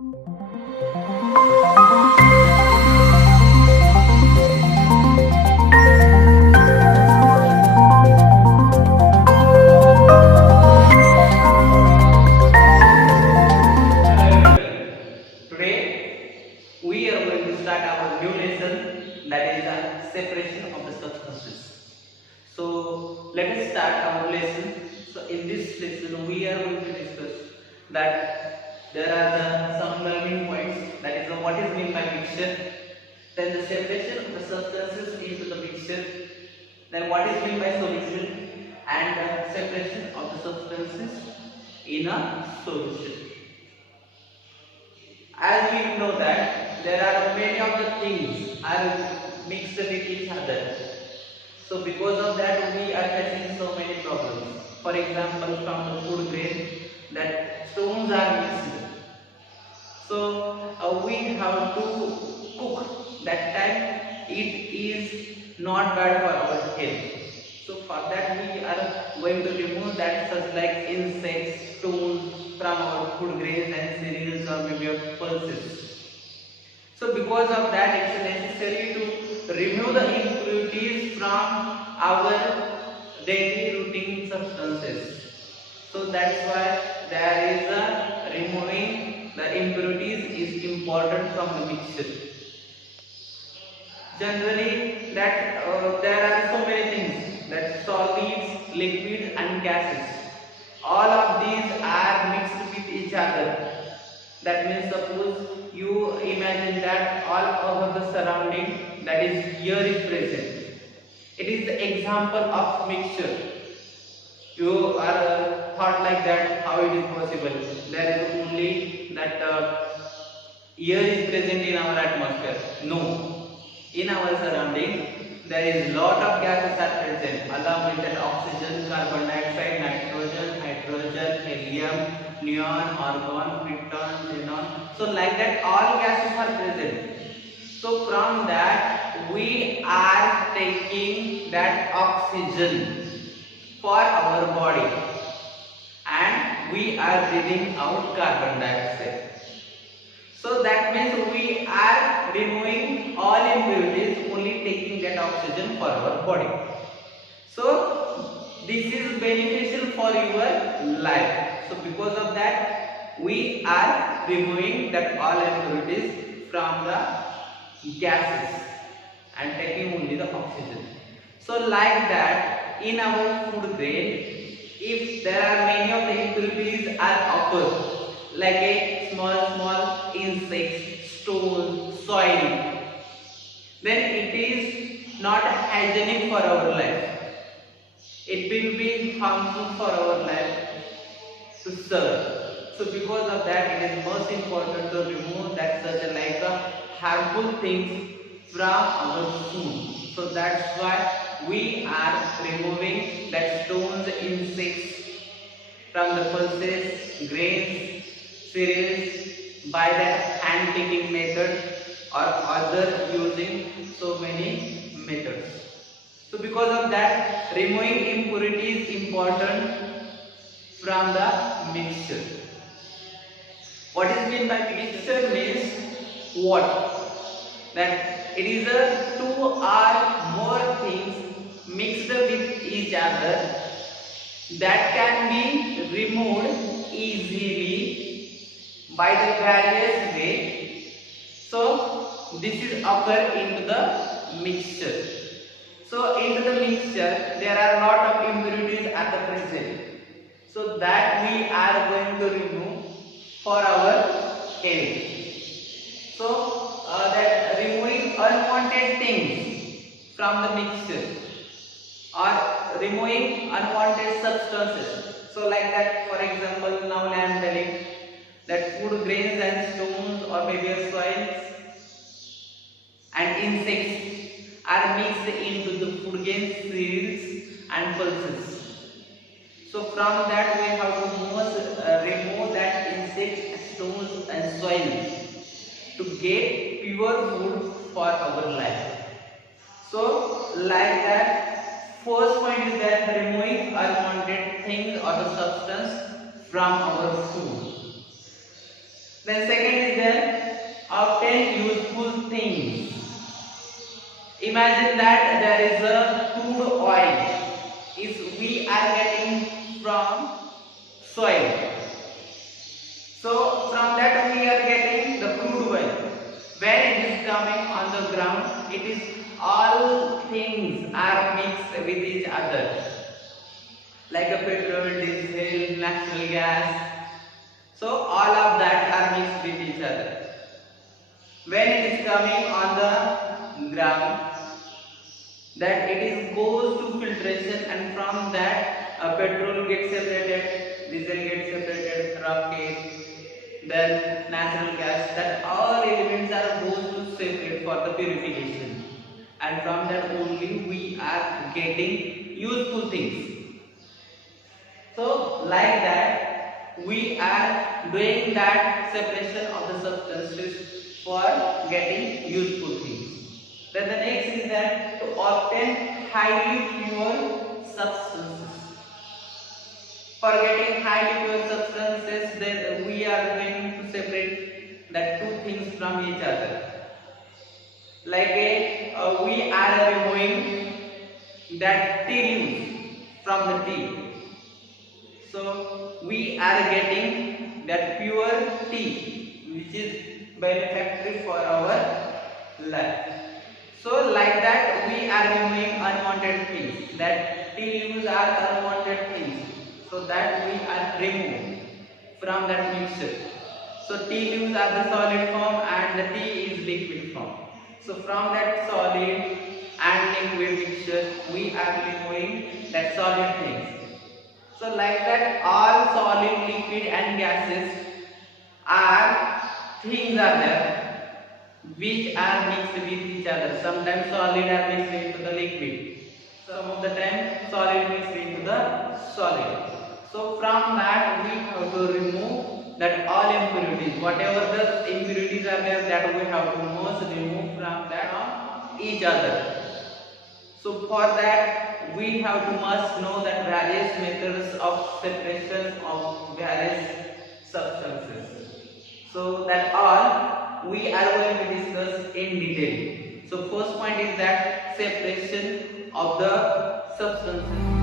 everyone. Today we are going to start our new lesson, that is the separation of the substances. So let us start our lesson. So in this lesson we are going to discuss that there are some learning points, that is what is meant by mixture, then the separation of the substances into the mixture, then what is meant by solution, and the separation of the substances in a solution. As we know that there are many of the things are mixed with each other. So because of that we are facing so many problems. For example, from the food grain, that stones are mixed. So we have to cook. That time it is not bad for our health. So for that we are going to remove that such like insects, stones from our food grains and cereals or maybe of pulses. So because of that it's necessary to remove the impurities from our daily routine substances. So that's why there is a removing the impurities is important from the mixture. Generally that there are so many things, that solids, liquids and gases. All of these are mixed with each other. That means suppose you imagine that all over the surrounding, that is air is present. It is the example of mixture. You are thought like that, how it is possible? There is only that air is present in our atmosphere. No, in our surrounding there is lot of gases are present along with that oxygen, carbon dioxide, nitrogen, hydrogen, helium, neon, argon, krypton, xenon. So like that all gases are present. So from that we are taking that oxygen for our body and we are breathing out carbon dioxide. So that means we are removing all impurities, only taking that oxygen for our body. So this is beneficial for your life. So because of that we are removing that all impurities from the gases and taking only the oxygen. So like that in our food grain, if there are many of the impurities are occur, like a small insects, stones, soil, then it is not hygienic for our life. It will be harmful for our life to serve. So because of that it is most important to remove that such like a harmful things from our food. So that's why we are removing that stones, insects from the pulses, grains, cereals by the hand picking method or other using so many methods. So because of that removing impurity is important from the mixture. What is meant by mixture means what? That it is a two or more things mixed with each other that can be removed easily by the various way. So this is occur into the mixture. So into the mixture there are a lot of impurities at the present. So that we are going to remove for our health. So that removing unwanted things from the mixture or removing unwanted substances. So like that, for example, now I am telling that food grains and stones or maybe soils and insects are mixed into the food grains, cereals and pulses. So from that we have to remove that insects, stones and soil to get pure food for our life. So like that, first point is that removing unwanted things or the substance from our food. Then second is things. Imagine that there is a crude oil is we are getting from soil. So from that we are getting the crude oil. When it is coming on the ground, it is all things are mixed with each other, like a petrol, diesel, natural gas. So all of that are mixed with each other. When it is coming on the ground, that it is goes to filtration, and from that petrol gets separated, diesel gets separated, rocket, then natural gas, that all elements are goes to separate for the purification, and from that only we are getting useful things. So like that we are doing that separation of the substances for getting useful things. Then the next is that to obtain highly pure substances. For getting highly pure substances, then we are going to separate that two things from each other. Like we are removing that tea leaves from the tea. So we are getting that pure tea, which is benefactory for our life. So like that we are removing unwanted things. That tea leaves are unwanted things. So that we are removing from that mixture. So tea leaves are the solid form and the tea is liquid form. So from that solid and liquid mixture we are removing that solid things. So like that all solid, liquid and gases are things are there which are mixed with each other. Sometimes solid are mixed into the liquid. Some of the time solid mixed into the solid. So from that we have to remove that all impurities. Whatever the impurities are there, that we have to must remove from that from each other. So for that we have to must know that various methods of separation of various substances. So that all we are going to discuss in detail. So first point is that separation of the substances.